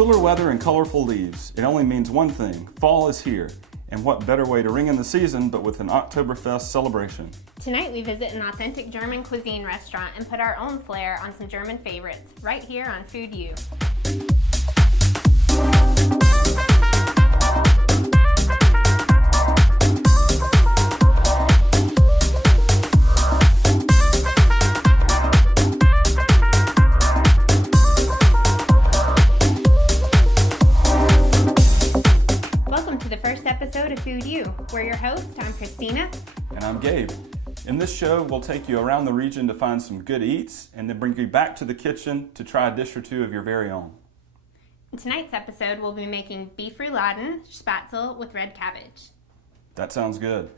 cooler weather and colorful leaves. It only means one thing: fall is here. And what better way to ring in the season but with an Oktoberfest celebration? Tonight we visit an authentic German cuisine restaurant and put our own flair on some German favorites right here on Food U. Episode of Food U. We're your hosts. I'm Christina. And I'm Gabe. In this show, we'll take you around the region to find some good eats and then bring you back to the kitchen to try a dish or two of your very own. In tonight's episode, we'll be making beef rouladen, Spatzle with red cabbage. That sounds good.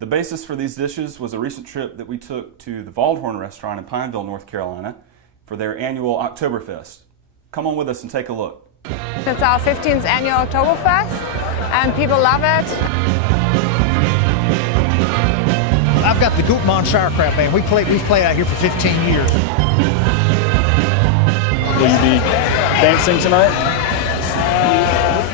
The basis for these dishes was a recent trip that we took to the Waldhorn restaurant in Pineville, North Carolina for their annual Oktoberfest. Come on with us and take a look. It's our 15th annual Oktoberfest. And people love it. I've got the Gutmann sauerkraut band. We've played out here for 15 years. Will you be dancing tonight?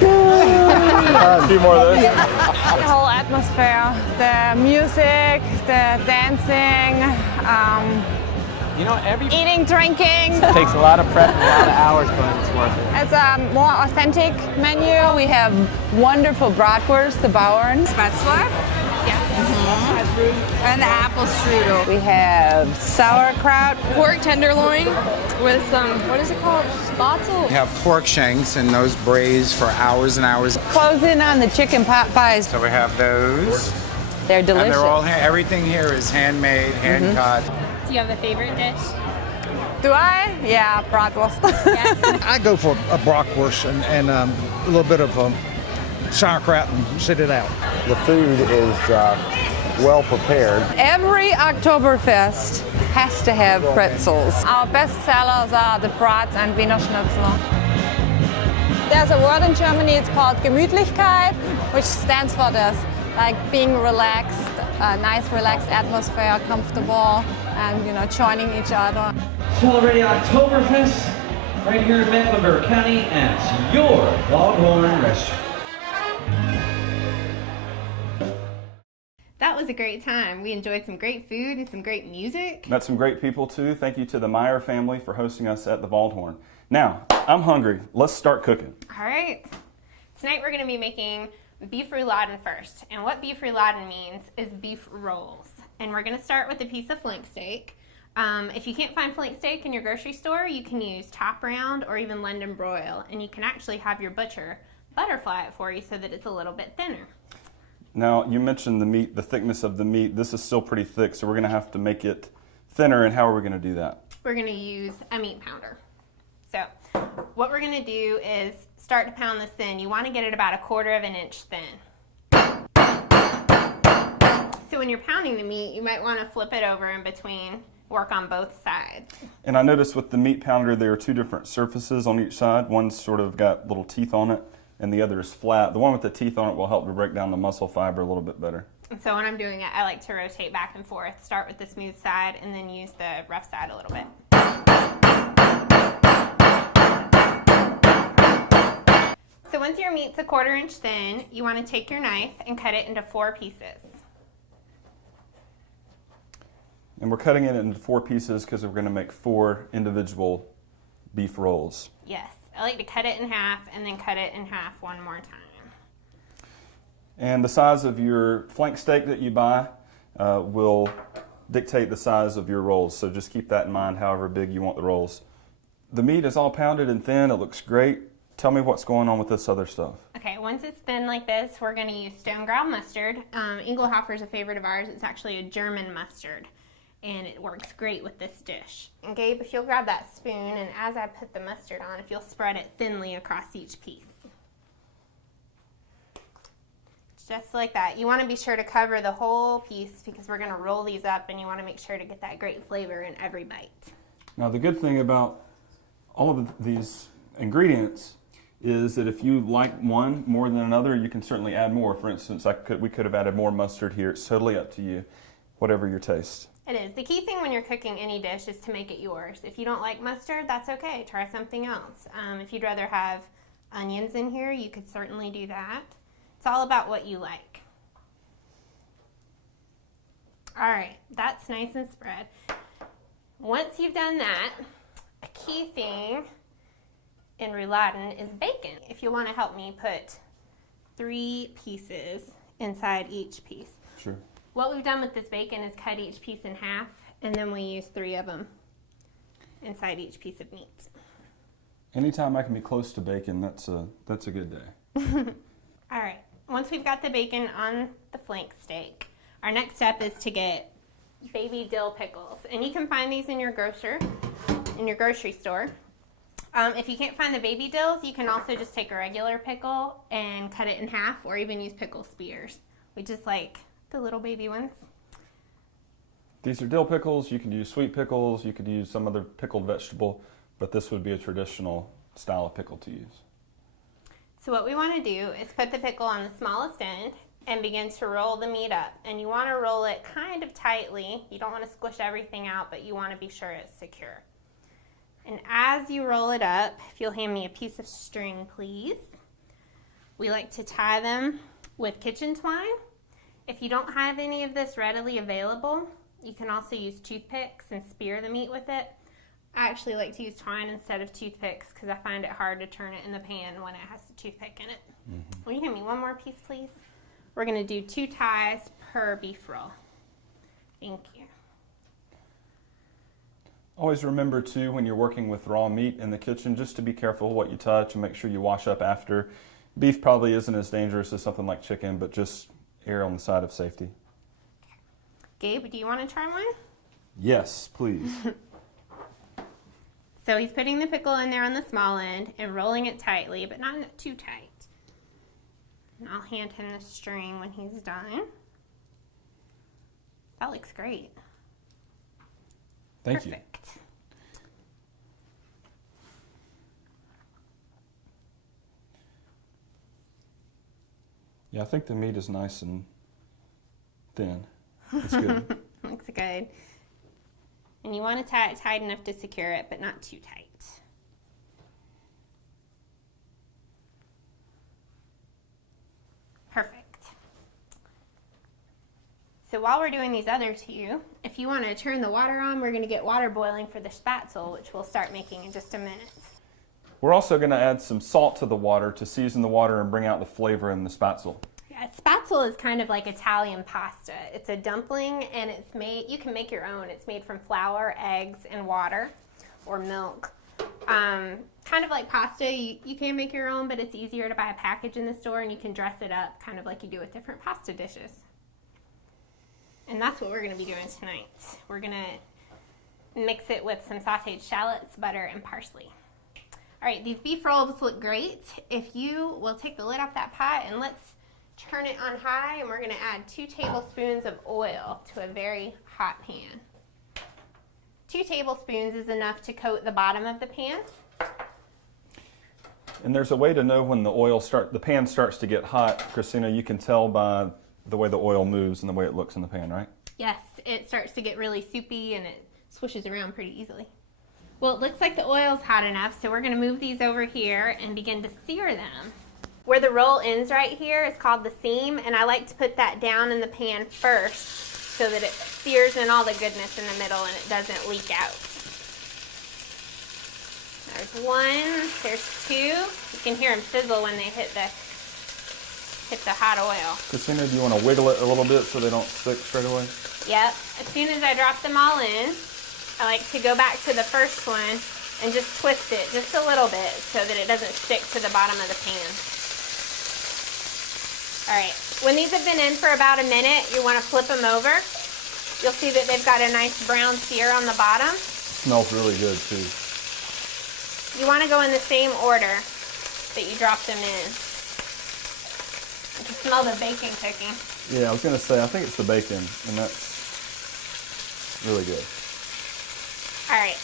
A few more of those. The whole atmosphere, the music, the dancing, eating, drinking. It takes a lot of prep and a lot of hours, but it's worth it. It's a more authentic menu. We have wonderful bratwurst, the Bauern. Spatzle. And the apple strudel. We have sauerkraut. Pork tenderloin with some, what is it called? Spatzle. We have pork shanks and those braised for hours and hours. Close in on the chicken pot pies. So we have those. They're delicious. And they're all, everything here is handmade, hand-cut. Do you have a favorite dish? Do I? Yeah, bratwurst. Yeah. I go for a bratwurst and a little bit of sauerkraut and sit it out. The food is well prepared. Every Oktoberfest has to have pretzels. Our best sellers are the brats and Wiener Schnitzel. There's a word in Germany, it's called Gemütlichkeit, which stands for this, like being relaxed, a nice relaxed atmosphere, comfortable, and joining each other. Celebrating Oktoberfest right here in Mecklenburg County at your Waldhorn restaurant. That was a great time. We enjoyed some great food and some great music. Met some great people too. Thank you to the Meyer family for hosting us at the Waldhorn. Now, I'm hungry. Let's start cooking. All right. Tonight we're going to be making beef rouladen first. And what beef rouladen means is beef rolls. And we're going to start with a piece of flank steak. If you can't find flank steak in your grocery store, you can use top round or even London broil. And you can actually have your butcher butterfly it for you so that it's a little bit thinner. Now, you mentioned the meat, the thickness of the meat. This is still pretty thick, so we're going to have to make it thinner. And how are we going to do that? We're going to use a meat pounder. So what we're going to do is start to pound this thin. You want to get it about 1/4 inch thin. So when you're pounding the meat, you might want to flip it over in between, work on both sides. And I noticed with the meat pounder, there are two different surfaces on each side. One's sort of got little teeth on it, and the other is flat. The one with the teeth on it will help to break down the muscle fiber a little bit better. And so when I'm doing it, I like to rotate back and forth. Start with the smooth side and then use the rough side a little bit. So once your meat's 1/4 inch thin, you want to take your knife and cut it into 4 pieces. And we're cutting it into 4 pieces because we're going to make 4 individual beef rolls. Yes, I like to cut it in half and then cut it in half one more time. And the size of your flank steak that you buy will dictate the size of your rolls. So just keep that in mind, however big you want the rolls. The meat is all pounded and thin. It looks great. Tell me what's going on with this other stuff. Okay, once it's thin like this, we're going to use stone ground mustard. Engelhofer is a favorite of ours. It's actually a German mustard, and it works great with this dish. And Gabe, if you'll grab that spoon, and as I put the mustard on, if you'll spread it thinly across each piece. Just like that. You want to be sure to cover the whole piece because we're going to roll these up, and you want to make sure to get that great flavor in every bite. Now the good thing about all of these ingredients is that if you like one more than another, you can certainly add more. For instance, we could have added more mustard here. It's totally up to you, whatever your taste. It is. The key thing when you're cooking any dish is to make it yours. If you don't like mustard, that's okay. Try something else. If you'd rather have onions in here, you could certainly do that. It's all about what you like. All right, that's nice and spread. Once you've done that, a key thing in rouladen is bacon. If you want to help me put 3 pieces inside each piece. Sure. What we've done with this bacon is cut each piece in half, and then we use 3 of them inside each piece of meat. Anytime I can be close to bacon, that's a good day. All right, once we've got the bacon on the flank steak, our next step is to get baby dill pickles. And you can find these in your grocery store. If you can't find the baby dills, you can also just take a regular pickle and cut it in half, or even use pickle spears. We just like the little baby ones. These are dill pickles. You could use sweet pickles. You could use some other pickled vegetable, but this would be a traditional style of pickle to use. So what we want to do is put the pickle on the smallest end and begin to roll the meat up. And you want to roll it kind of tightly. You don't want to squish everything out, but you want to be sure it's secure. And as you roll it up, if you'll hand me a piece of string, please. We like to tie them with kitchen twine. If you don't have any of this readily available, you can also use toothpicks and spear the meat with it. I actually like to use twine instead of toothpicks because I find it hard to turn it in the pan when it has a toothpick in it. Mm-hmm. Will you hand me one more piece, please? We're going to do 2 ties per beef roll. Thank you. Always remember too, when you're working with raw meat in the kitchen, just to be careful what you touch and make sure you wash up after. Beef probably isn't as dangerous as something like chicken, but just err on the side of safety. Gabe, do you want to try one? Yes, please. So he's putting the pickle in there on the small end and rolling it tightly, but not too tight. And I'll hand him the string when he's done. That looks great. Thank you. Perfect. Yeah, I think the meat is nice and thin. It's good. Looks good. And you want to tie it tight enough to secure it, but not too tight. Perfect. So while we're doing these other 2, if you want to turn the water on, we're going to get water boiling for the Spatzle, which we'll start making in just a minute. We're also going to add some salt to the water to season the water and bring out the flavor in the Spatzle. Yeah, Spatzle is kind of like Italian pasta. It's a dumpling, and it's made, you can make your own. It's made from flour, eggs, and water, or milk. Kind of like pasta, you can make your own, but it's easier to buy a package in the store, and you can dress it up kind of like you do with different pasta dishes. And that's what we're going to be doing tonight. We're going to mix it with some sauteed shallots, butter, and parsley. All right, these beef rolls look great. If you will take the lid off that pot and let's turn it on high, and we're going to add 2 tablespoons of oil to a very hot pan. 2 tablespoons is enough to coat the bottom of the pan. And there's a way to know when the pan starts to get hot. Christina, you can tell by the way the oil moves and the way it looks in the pan, right? Yes, it starts to get really soupy and it swishes around pretty easily. Well, it looks like the oil's hot enough, so we're going to move these over here and begin to sear them. Where the roll ends right here is called the seam, and I like to put that down in the pan first so that it sears in all the goodness in the middle and it doesn't leak out. There's 1, there's 2. You can hear them sizzle when they hit the hot oil. Christina, do you want to wiggle it a little bit so they don't stick straight away? Yep. As soon as I drop them all in, I like to go back to the first one and just twist it just a little bit so that it doesn't stick to the bottom of the pan. All right, when these have been in for about a minute, you want to flip them over. You'll see that they've got a nice brown sear on the bottom. Smells really good too. You want to go in the same order that you drop them in. I can smell the bacon cooking. Yeah, I was going to say, I think it's the bacon, and that's really good. All right.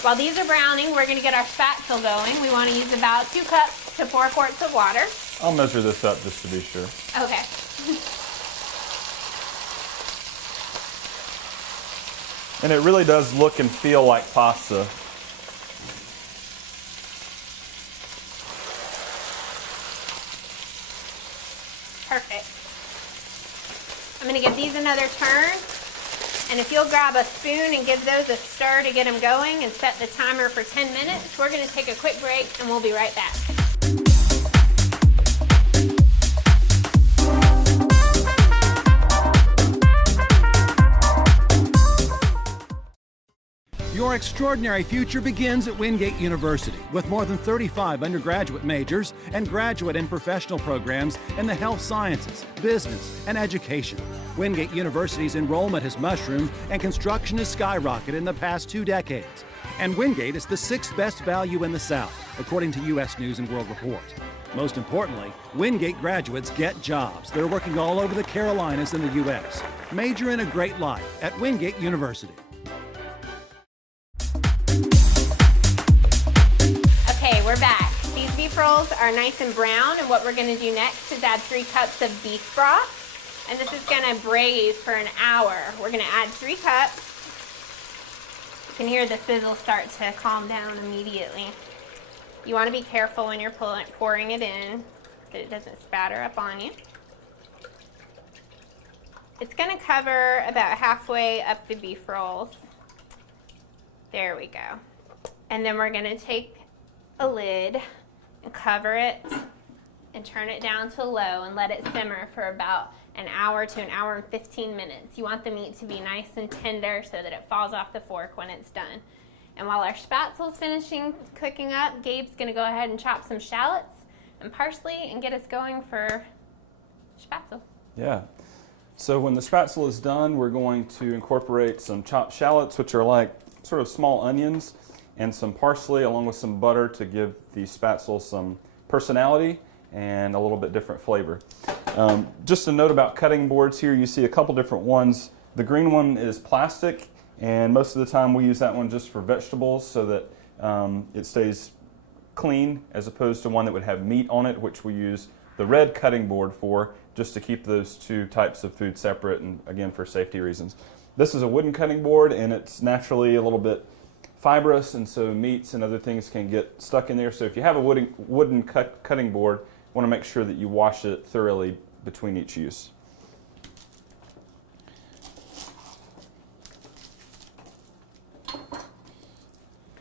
While these are browning, we're going to get our Spatzle going. We want to use about 2 cups to 4 quarts of water. I'll measure this up just to be sure. Okay. And it really does look and feel like pasta. Perfect. I'm gonna give these another turn. And if you'll grab a spoon and give those a stir to get them going and set the timer for 10 minutes, we're gonna take a quick break and we'll be right back. Your extraordinary future begins at Wingate University with more than 35 undergraduate majors and graduate and professional programs in the health sciences, business, and education. Wingate University's enrollment has mushroomed and construction has skyrocketed in the past 2 decades. And Wingate is the 6th best value in the South, according to U.S. News and World Report. Most importantly, Wingate graduates get jobs. They're working all over the Carolinas and the U.S. Major in a great life at Wingate University. Okay, we're back. These beef rolls are nice and brown, and what we're gonna do next is add 3 cups of beef broth. And this is gonna braise for an hour. We're gonna add 3 cups. You can hear the sizzle start to calm down immediately. You wanna be careful when you're pouring it in, that it doesn't spatter up on you. It's gonna cover about halfway up the beef rolls. There we go. And then we're gonna take a lid and cover it and turn it down to low and let it simmer for about an hour to an hour and 15 minutes. You want the meat to be nice and tender so that it falls off the fork when it's done. And while our spatzle's finishing cooking up, Gabe's gonna go ahead and chop some shallots and parsley and get us going for spatzle. Yeah. So when the spatzle is done, we're going to incorporate some chopped shallots, which are like sort of small onions, and some parsley along with some butter to give the spatzle some personality and a little bit different flavor. Just a note about cutting boards here. You see a couple different ones. The green one is plastic, and most of the time we use that one just for vegetables so that it stays clean, as opposed to one that would have meat on it, which we use the red cutting board for, just to keep those 2 types of food separate, and again for safety reasons. This is a wooden cutting board, and it's naturally a little bit fibrous, and so meats and other things can get stuck in there. So if you have a wooden cutting board, you want to make sure that you wash it thoroughly between each use.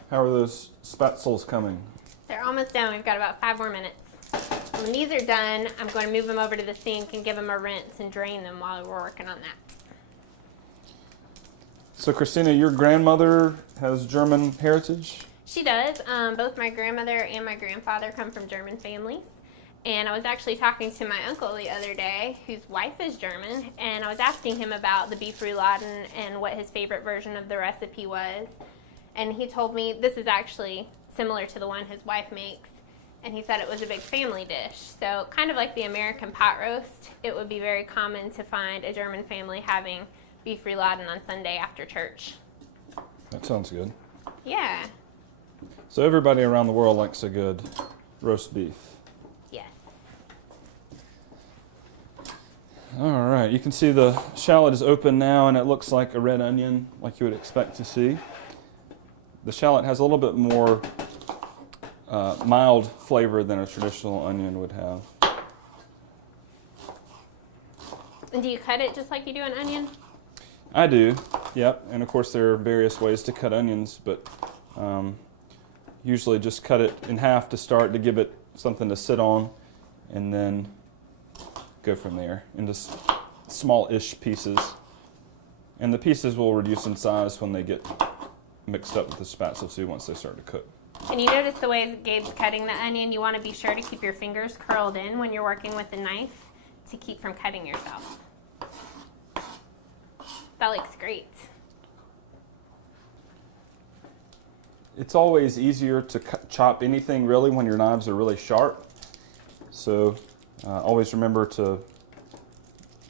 How are those spatzles coming? They're almost done. We've got about 5 more minutes. When these are done, I'm going to move them over to the sink and give them a rinse and drain them while we're working on that. So Christina, your grandmother has German heritage? She does. Both my grandmother and my grandfather come from German families. And I was actually talking to my uncle the other day, whose wife is German, and I was asking him about the beef rouladen and what his favorite version of the recipe was. And he told me this is actually similar to the one his wife makes. And he said it was a big family dish. So kind of like the American pot roast, it would be very common to find a German family having beef rouladen on Sunday after church. That sounds good. Yeah. So everybody around the world likes a good roast beef. Yes. All right, you can see the shallot is open now, and it looks like a red onion, like you would expect to see. The shallot has a little bit more mild flavor than a traditional onion would have. And do you cut it just like you do an onion? I do, yep. And of course there are various ways to cut onions, but usually just cut it in half to start to give it something to sit on, and then go from there into small-ish pieces. And the pieces will reduce in size when they get mixed up with the spatzle too once they start to cook. And you notice the way Gabe's cutting the onion, you want to be sure to keep your fingers curled in when you're working with the knife to keep from cutting yourself. That looks great. It's always easier to chop anything really when your knives are really sharp. So always remember to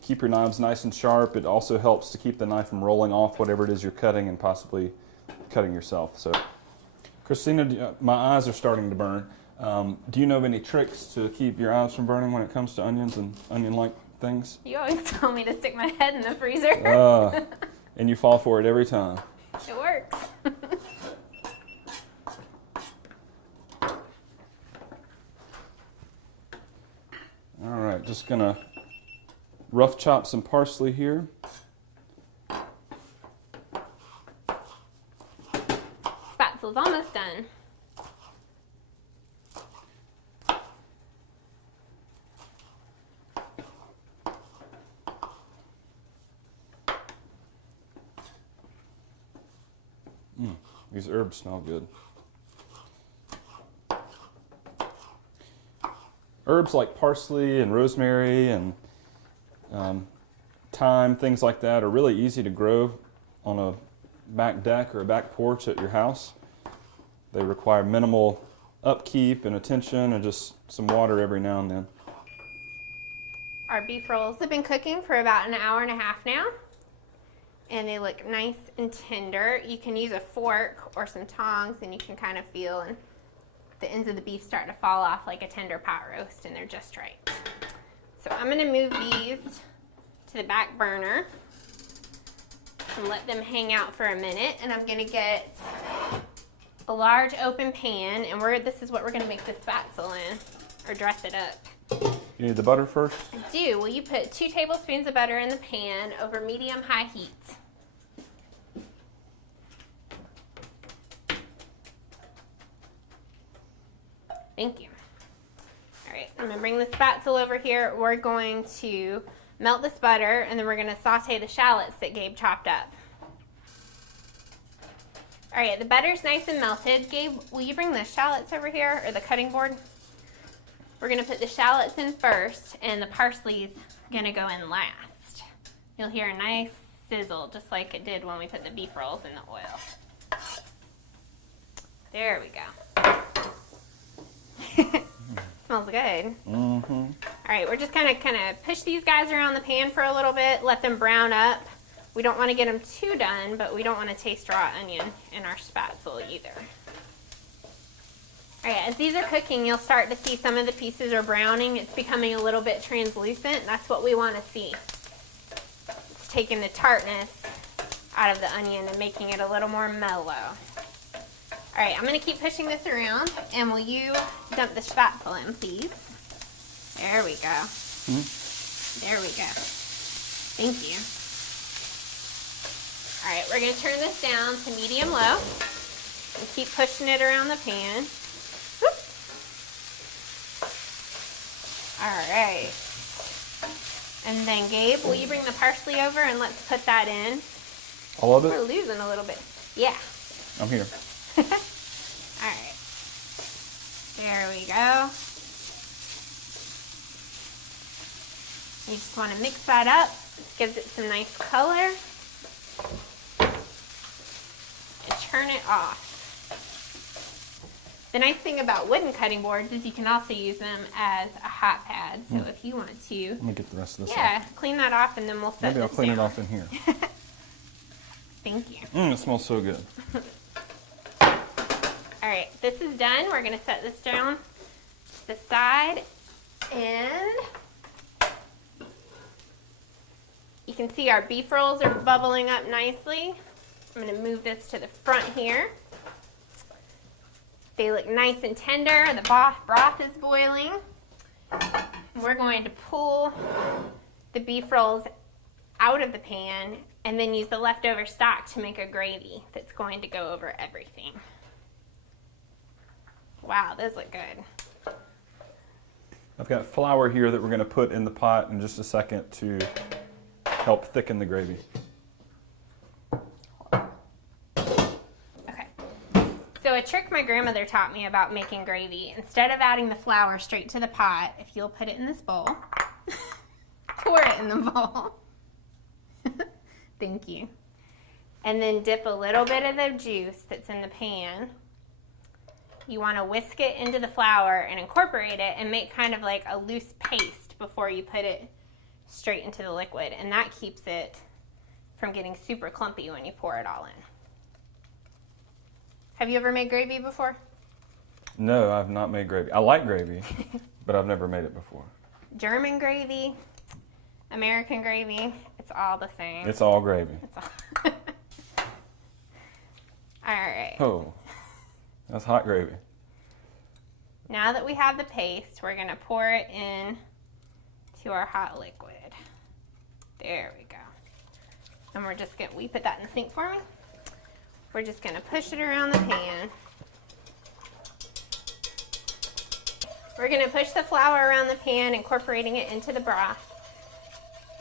keep your knives nice and sharp. It also helps to keep the knife from rolling off whatever it is you're cutting and possibly cutting yourself. So, Christina, my eyes are starting to burn. Do you know of any tricks to keep your eyes from burning when it comes to onions and onion-like things? You always tell me to stick my head in the freezer. And you fall for it every time. It works. All right, just gonna rough chop some parsley here. Spatzle's almost done. These herbs smell good. Herbs like parsley and rosemary and thyme, things like that, are really easy to grow on a back deck or a back porch at your house. They require minimal upkeep and attention and just some water every now and then. Our beef rolls have been cooking for about an hour and a half now, and they look nice and tender. You can use a fork or some tongs and you can kind of feel the ends of the beef start to fall off like a tender pot roast, and they're just right. So I'm gonna move these to the back burner and let them hang out for a minute, and I'm gonna get a large open pan, and this is what we're gonna make the Spatzle in, or dress it up. You need the butter first? I do. Well, you put 2 tablespoons of butter in the pan over medium-high heat. Thank you. All right, I'm gonna bring the Spatzle over here. We're going to melt this butter, and then we're gonna saute the shallots that Gabe chopped up. All right, the butter's nice and melted. Gabe, will you bring the shallots over here, or the cutting board? We're gonna put the shallots in first, and the parsley's gonna go in last. You'll hear a nice sizzle, just like it did when we put the beef rolls in the oil. There we go. Smells good. Mm-hmm. All right, we're just kind of push these guys around the pan for a little bit, let them brown up. We don't want to get them too done, but we don't want to taste raw onion in our Spatzle either. All right, as these are cooking, you'll start to see some of the pieces are browning. It's becoming a little bit translucent. That's what we want to see. It's taking the tartness out of the onion and making it a little more mellow. All right, I'm gonna keep pushing this around, and will you dump the Spatzle in, please? There we go. There we go. Thank you. All right, we're gonna turn this down to medium-low and keep pushing it around the pan. Whoop. All right. And then Gabe, will you bring the parsley over and let's put that in? All of it? We're losing a little bit. Yeah. I'm here. All right. There we go. You just want to mix that up. Gives it some nice color. And turn it off. The nice thing about wooden cutting boards is you can also use them as a hot pad. So if you want to, Let me get the rest of this off. Clean that off, and then we'll set Maybe I'll this clean down. it off in here. Thank you. It smells so good. All right, this is done. We're gonna set this down to the side, and you can see our beef rolls are bubbling up nicely. I'm gonna move this to the front here. They look nice and tender. The broth is boiling. We're going to pull the beef rolls out of the pan and then use the leftover stock to make a gravy that's going to go over everything. Wow, those look good. I've got flour here that we're going to put in the pot in just a second to help thicken the gravy. Okay. So a trick my grandmother taught me about making gravy, instead of adding the flour straight to the pot, if you'll put it in this bowl, pour it in the bowl. Thank you. And then dip a little bit of the juice that's in the pan. You want to whisk it into the flour and incorporate it and make kind of like a loose paste before you put it straight into the liquid. And that keeps it from getting super clumpy when you pour it all in. Have you ever made gravy before? No, I've not made gravy. I like gravy, but I've never made it before. German gravy, American gravy, it's all the same. It's all gravy. It's all all right. Oh, that's hot gravy. Now that we have the paste, we're gonna pour it in to our hot liquid. There we go. And we're just gonna, will you put that in the sink for me? We're just gonna push it around the pan. We're gonna push the flour around the pan, incorporating it into the broth.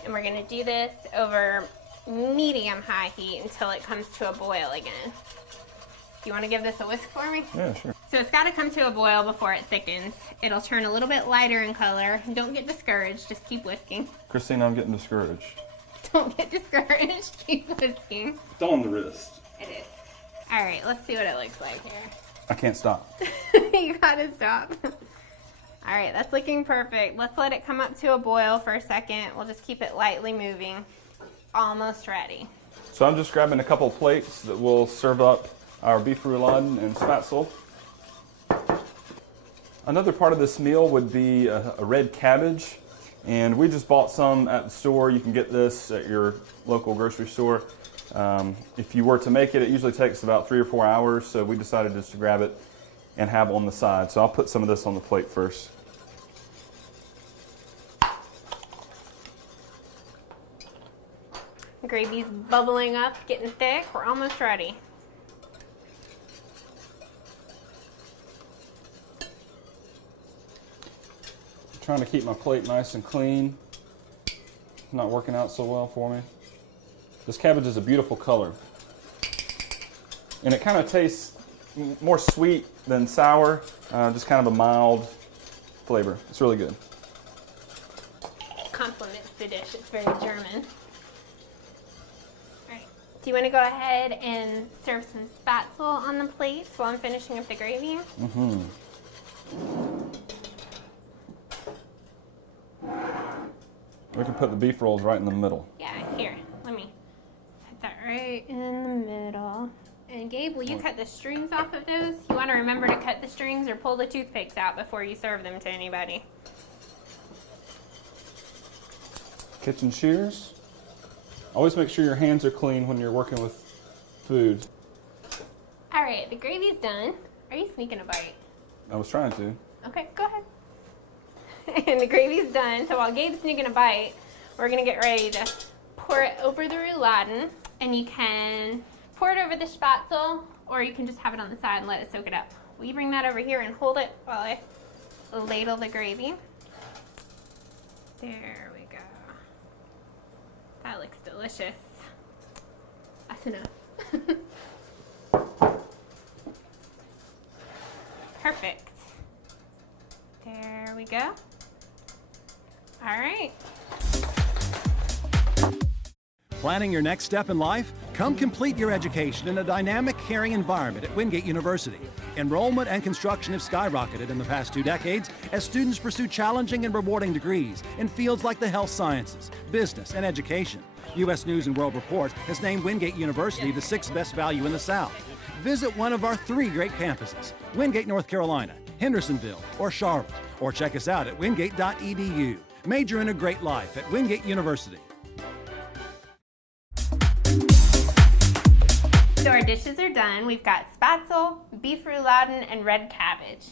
And we're gonna do this over medium-high heat until it comes to a boil again. You wanna give this a whisk for me? Yeah, sure. So it's gotta come to a boil before it thickens. It'll turn a little bit lighter in color. Don't get discouraged, just keep whisking. Christina, I'm getting discouraged. Don't get discouraged, keep whisking. It's on the wrist. It is. All right, let's see what it looks like here. I can't stop. You gotta stop. All right, that's looking perfect. Let's let it come up to a boil for a second. We'll just keep it lightly moving. Almost ready. So I'm just grabbing a couple plates that will serve up our beef rouladen and Spatzle. Another part of this meal would be a red cabbage, and we just bought some at the store. You can get this at your local grocery store. If you were to make it, it usually takes about 3 or 4 hours, so we decided just to grab it and have on the side. So I'll put some of this on the plate first. Gravy's bubbling up, getting thick. We're almost ready. Trying to keep my plate nice and clean. Not working out so well for me. This cabbage is a beautiful color. And it kind of tastes more sweet than sour, just kind of a mild flavor. It's really good. Complements the dish, it's very German. All right, do you want to go ahead and serve some Spatzle on the plates while I'm finishing up the gravy? Mm-hmm. We can put the beef rolls right in the middle. Yeah, here, let me put that right in the middle. And Gabe, will you cut the strings off of those? You want to remember to cut the strings or pull the toothpicks out before you serve them to anybody. Kitchen shears. Always make sure your hands are clean when you're working with food. All right, the gravy's done. Are you sneaking a bite? I was trying to. Okay, go ahead. And the gravy's done, so while Gabe's sneaking a bite, we're gonna get ready to pour it over the rouladen. And you can pour it over the Spatzle, or you can just have it on the side and let it soak it up. Will you bring that over here and hold it while I ladle the gravy? There we go. That looks delicious. That's enough. Perfect. There we go. All right. Planning your next step in life? Come complete your education in a dynamic, caring environment at Wingate University. Enrollment and construction have skyrocketed in the past 2 decades as students pursue challenging and rewarding degrees in fields like the health sciences, business, and education. U.S. News & World Report has named Wingate University the 6th best value in the South. Visit one of our 3 great campuses, Wingate, North Carolina, Hendersonville, or Charlotte, or check us out at wingate.edu. Major in a great life at Wingate University. So our dishes are done. We've got Spatzle, beef rouladen, and red cabbage.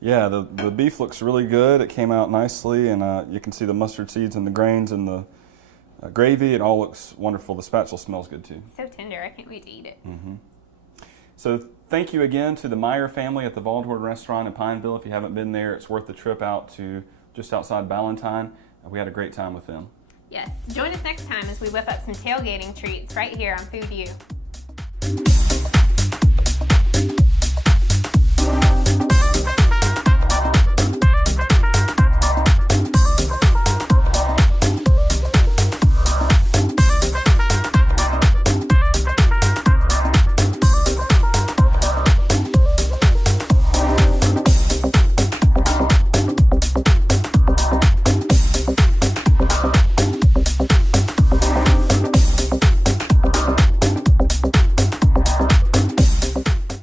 Yeah, the beef looks really good. It came out nicely, and you can see the mustard seeds and the grains and the gravy. It all looks wonderful. The Spatzle smells good too. So tender. I can't wait to eat it. Mm-hmm. So thank you again to the Meyer family at the Waldhorn restaurant in Pineville. If you haven't been there, it's worth the trip out to just outside Ballantyne. We had a great time with them. Yes. Join us next time as we whip up some tailgating treats right here on Food U.